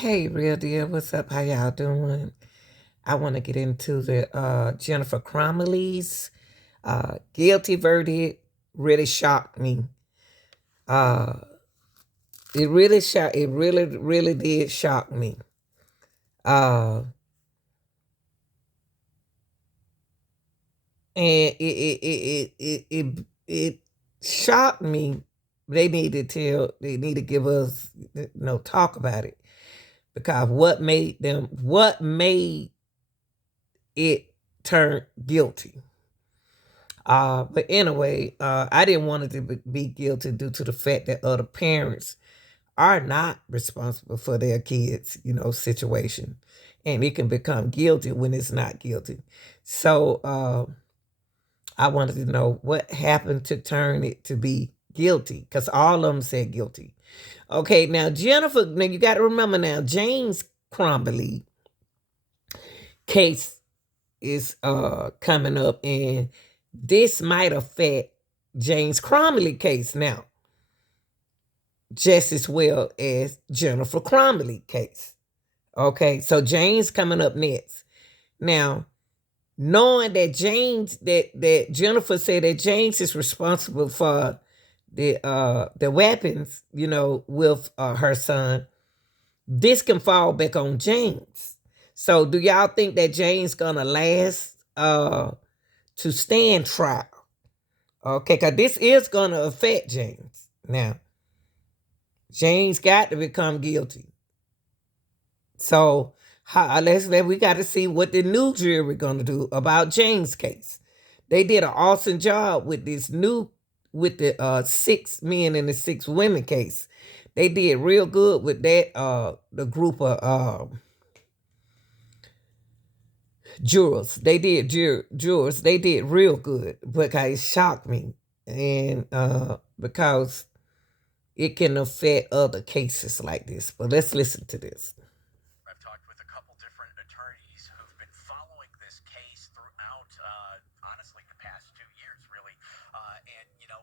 Hey, real deal. What's up? How y'all doing? I want to get into the Jennifer Crumbley's guilty verdict. Really shocked me. Uh, it really shocked. It really did shock me. Uh, and it shocked me. They need to tell. They need to give us talk about it, because what made them? What made it turn guilty? But anyway, I didn't want it to be guilty due to the fact that other parents are not responsible for their kids, situation. And it can become guilty when it's not guilty. So I wanted to know what happened to turn it to be guilty, because all of them said guilty. Okay, now Jennifer, now you got to remember now, James Crumbley case is coming up, and this might affect James Crumbley case now, just as well as Jennifer Crumbley case. Okay, so James coming up next. Now, knowing that that Jennifer said that James is responsible for the weapons, with her son, this can fall back on James. So do y'all think that James gonna last to stand trial? Okay, because this is going to affect James. Now, James got to become guilty. So we got to see what the new jury going to do about James' case. They did an awesome job with the 6 men and the 6 women case. They did real good with that. The group of jurors. They did jurors. They did real good, because it shocked me, and because it can affect other cases like this. But let's listen to this. I've talked with a couple different attorneys who've been following this case throughout, honestly, the past 2 years, really.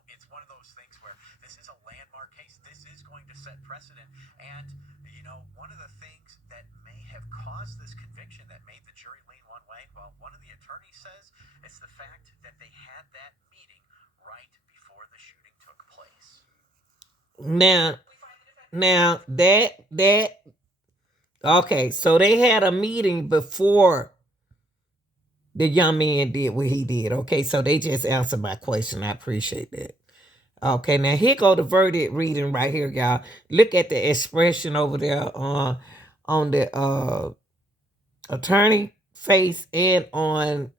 It's one of those things where this is a landmark case. This is going to set precedent. And, one of the things that may have caused this conviction, that made the jury lean one way, well, one of the attorneys says it's the fact that they had that meeting right before the shooting took place. Now that okay, so they had a meeting before the young man did what he did. Okay, so they just answered my question. I appreciate that. Okay, now here go the verdict reading right here, y'all. Look at the expression over there on the attorney face and on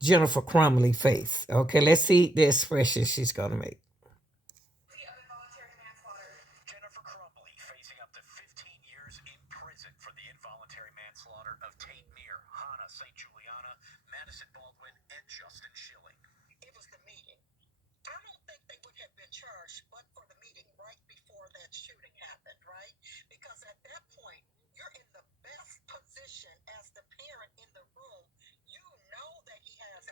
Jennifer Crumbley face. Okay, let's see the expression she's gonna make. Jennifer Crumbley facing up to 15 years in prison for the involuntary manslaughter of Tate Meir, Hannah St. Juliana, Madison Baldwin, and Justin Schilling. It was the meeting. I don't think they would have been charged but for the meeting right before that shooting happened, right? Because at that point, you're in the best position as the parent in the room. You know that he has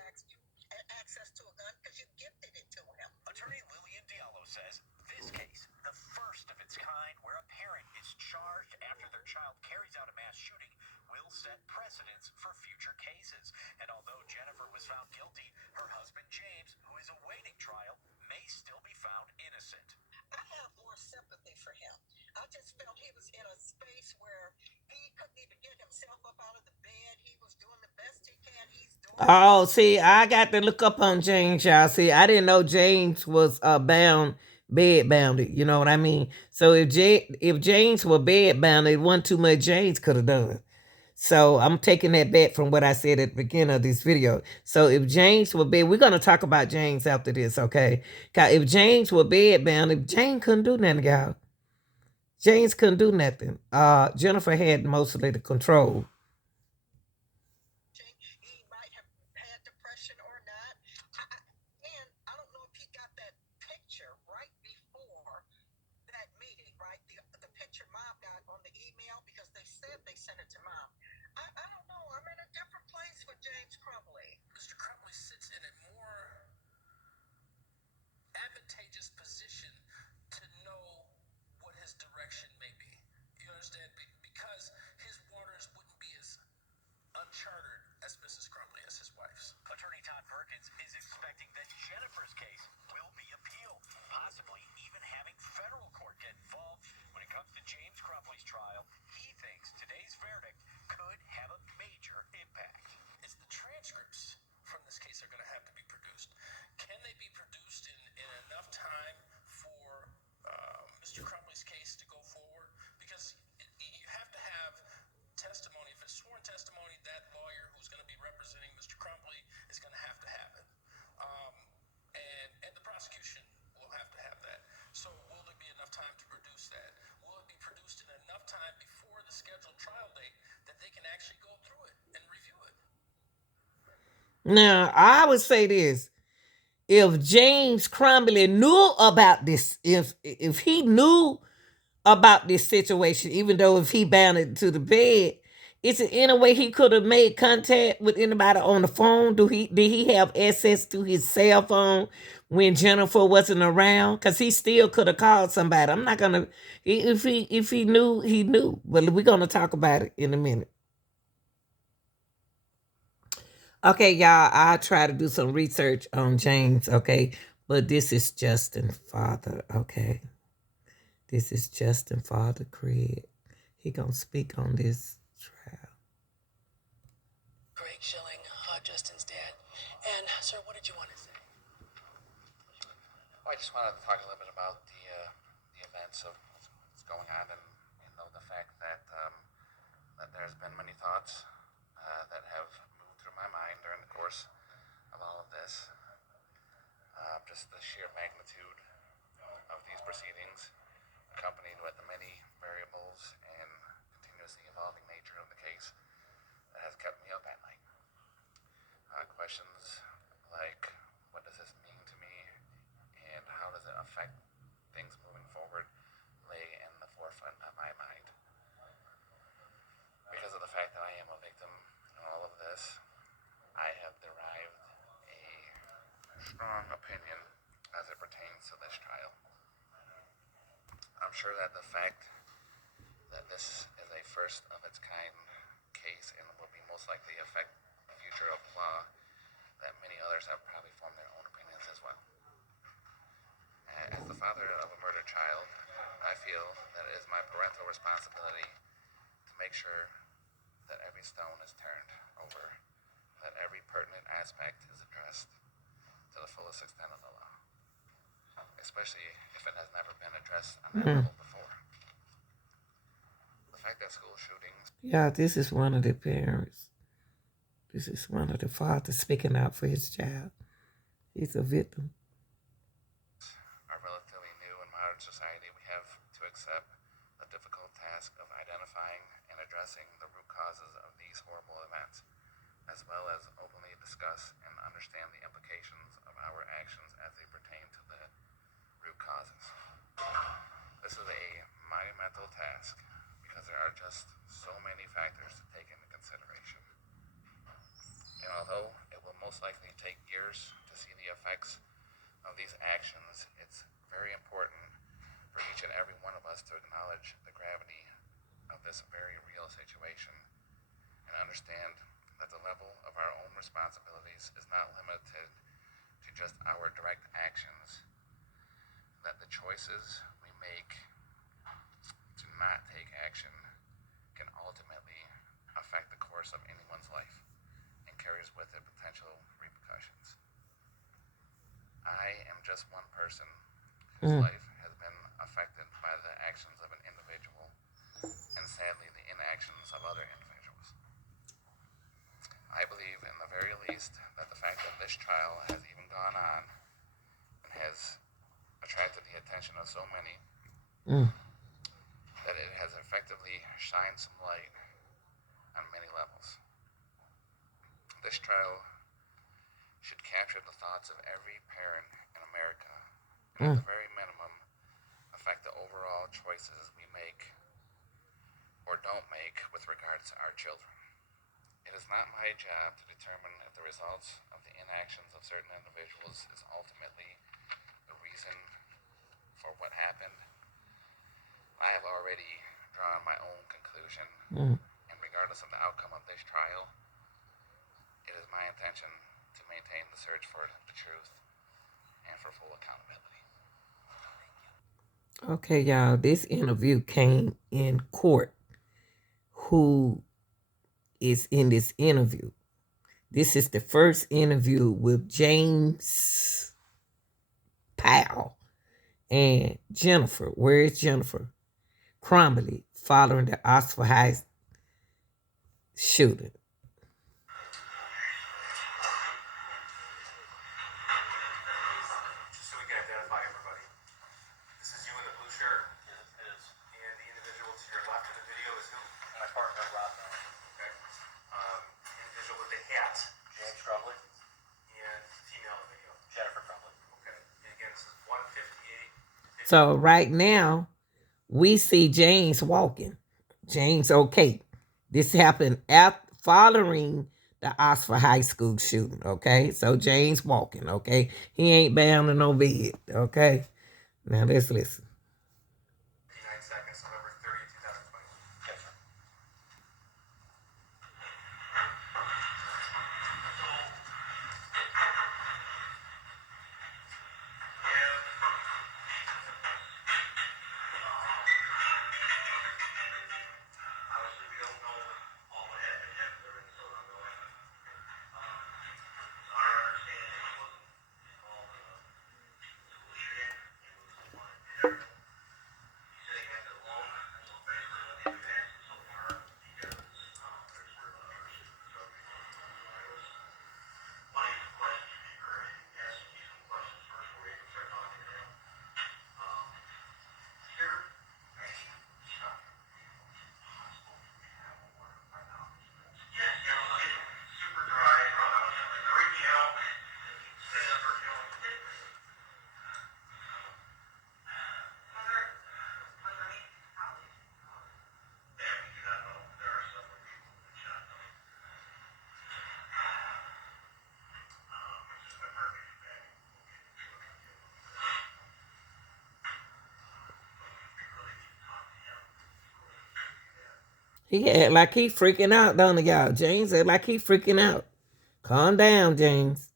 access to a gun because you gifted it to him. Attorney Lillian Diallo says this case, the first of its kind where a parent is charged after their child carries out a mass shooting, will set precedents for future cases. And although Jennifer was found guilty, her husband James, who is awaiting trial, may still be found innocent. I have more sympathy for him. I just felt he was in a space where he couldn't even get himself up out of the bed. He was doing the best he can. He's doing. Oh, see, I got to look up on James, y'all. See, I didn't know James was bed bounded. You know what I mean? So if James were bed bounded, it wasn't too much James could have done. So I'm taking that back from what I said at the beginning of this video. So if James were bed, we're gonna talk about James after this, okay? Cause if James were bed bounded, James couldn't do nothing, y'all. James couldn't do nothing. Jennifer had mostly the control. He might have had depression or not. And I don't know if he got that picture right before that meeting, right? The picture mom got on the email, because they said they sent it to mom. I don't know. I'm in a different place with James Crumbley. Mr. Crumbley sits in a more advantageous position to know what his direction may be. You understand? that Jennifer's case will be appealed, possibly even having federal court get involved. When it comes to James Crumbley's trial, he thinks today's verdict could have a major impact. It's the transcripts from this case are going to have to be produced. Can they be produced in enough time for Mr. Crumbley's case to go forward? Because you have to have testimony. If it's sworn testimony, that lawyer who's going to be representing Mr. Crumbley is going to have it. And the prosecution will have to have that. So will there be enough time to produce that? Will it be produced in enough time before the scheduled trial date that they can actually go through it and review it? Now, I would say this. If James Crumbley knew about this, if he knew about this situation, even though if he bound it to the bed, is it any way he could have made contact with anybody on the phone? Did he have access to his cell phone when Jennifer wasn't around? Because he still could have called somebody. I'm not gonna, if he knew, he knew. But we're gonna talk about it in a minute. Okay, y'all, I try to do some research on James, okay? But this is Justin Father, okay? This is Justin Father Craig. He gonna speak on this trial. Craig Schilling, Justin's dad. And, sir, what did you want to say? Well, I just wanted to talk a little bit about the events of what's going on, and the fact that that there's been many thoughts that have moved through my mind during the course of all of this. Just the sheer magnitude of these proceedings, accompanied with the many variables and continuously evolving nature of the case that has kept me up at night. Questions like, what does this mean to me, and how does it affect things moving forward, lay in the forefront of my mind. Because of the fact that I am a victim in all of this, I have derived a strong opinion as it pertains to this trial. I'm sure that the fact that this is a first of its kind case and will be most likely affect the future of law, that many others have probably formed their own opinions as well. As the father of a murdered child, I feel that it is my parental responsibility to make sure that every stone is turned over, that every pertinent aspect is addressed to the fullest extent of the law, especially if it has never been addressed on that level before. The fact that school shootings... Yeah, this is one of the parents. This is one of the fathers speaking out for his child. He's a victim. Are relatively new in modern society. We have to accept the difficult task of identifying and addressing the root causes of these horrible events, as well as openly discuss and understand the implications of our actions as they pertain to the root causes. This is a monumental task because there are just so many factors to take into consideration. And although it will most likely take years to see the effects of these actions, it's very important for each and every one of us to acknowledge the gravity of this very real situation and understand that the level of our own responsibilities is not limited to just our direct actions, that the choices we make to not take action can ultimately affect the course of anyone's life and carries with it potential repercussions. I am just one person whose life has been affected by the actions of an individual and sadly the inactions of other individuals. I believe in the very least that the fact that this trial has even gone on and has attracted the attention of so many, that it has effectively shined some light on many levels. This trial should capture the thoughts of every parent in America, and at the very minimum, affect the overall choices we make or don't make with regards to our children. It is not my job to determine if the results of the inactions of certain individuals is ultimately the reason for what happened. I have already drawn my own conclusion, and regardless of the outcome of this trial, it is my intention to maintain the search for the truth and for full accountability. Okay, y'all, this interview came in court. Who is in this interview? This is the first interview with James Powell and Jennifer. Where is Jennifer Crumbley following the Oxford High shooting? Just so we can identify everybody. This is you in the blue shirt. Yes, it is. And the individual to your left in the video is who? My partner, Rob. Okay. Individual with the hat. James Crumbley. And female in the video. Jennifer Crumbley. Okay. And again, this is 158. So right now, we see James walking. James, okay. This happened after following the Oxford High School shooting, okay? So James walking, okay? He ain't bound to no bed, okay? Now let's listen. 59 seconds, November 30, 2021. Yes, sir. Obviously, we don't know all what happened yet. They're in still ongoing. Our understanding is he wasn't involved in a school shooting. He was the one that did everything. He said he acted alone. So basically, what they've advanced so far, because there's where the other students are being money questions or asking you some questions first before you can start talking to him. Here, stop. Yes, super dry. Freaking out. Sitting up for killing. Yeah, we do not know. There are several people that shot them. Just my partner came back. He act like he freaking out, don't he, y'all? James act like he freaking out. Calm down, James.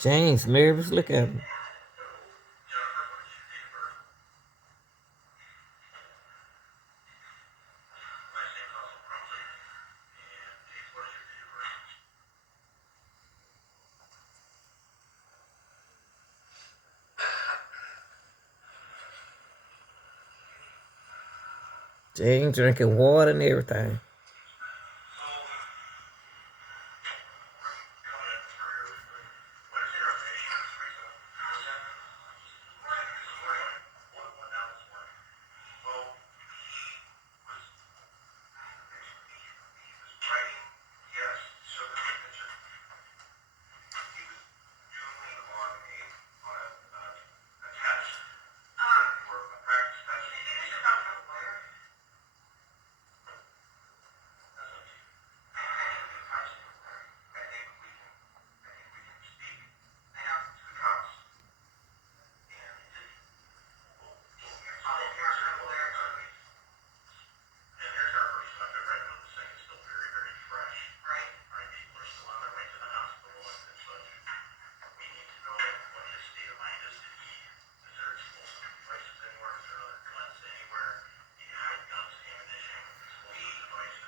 James nervous. Look at him. James drinking water and everything.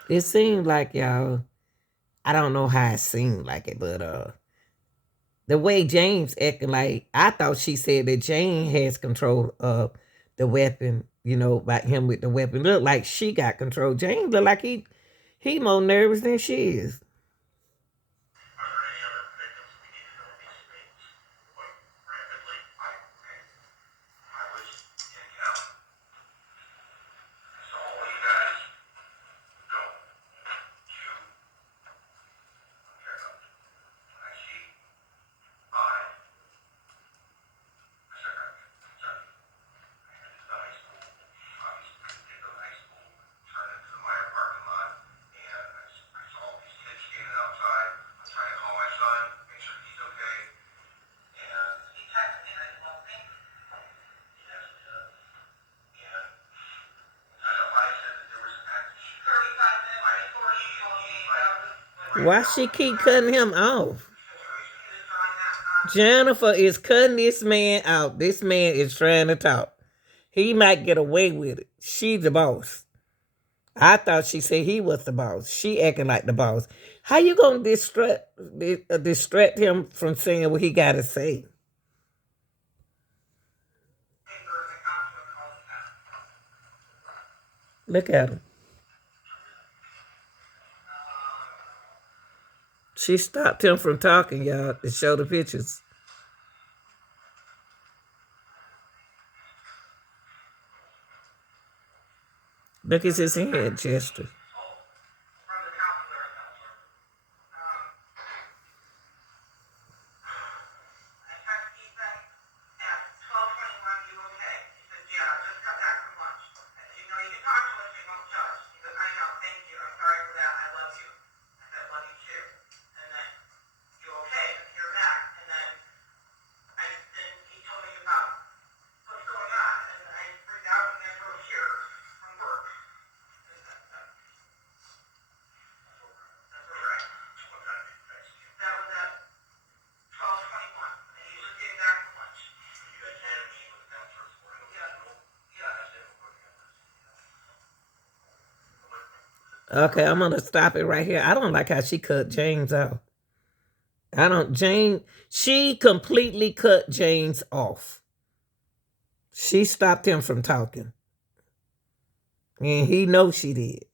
It seemed like, y'all, I don't know how it seemed like it, but the way James acting, like, I thought she said that Jane has control of the weapon, you know, about him with the weapon. Look like she got control. James look like he more nervous than she is. Why she keep cutting him off? Jennifer is cutting this man out. This man is trying to talk. He might get away with it. She's the boss. I thought she said he was the boss. She acting like the boss. How you gonna distract him from saying what he gotta say? Look at him. She stopped him from talking, y'all, to show the pictures. Look at his hand gesture. Okay, I'm gonna stop it right here. I don't like how she cut James off. She completely cut James off. She stopped him from talking. And he knows she did.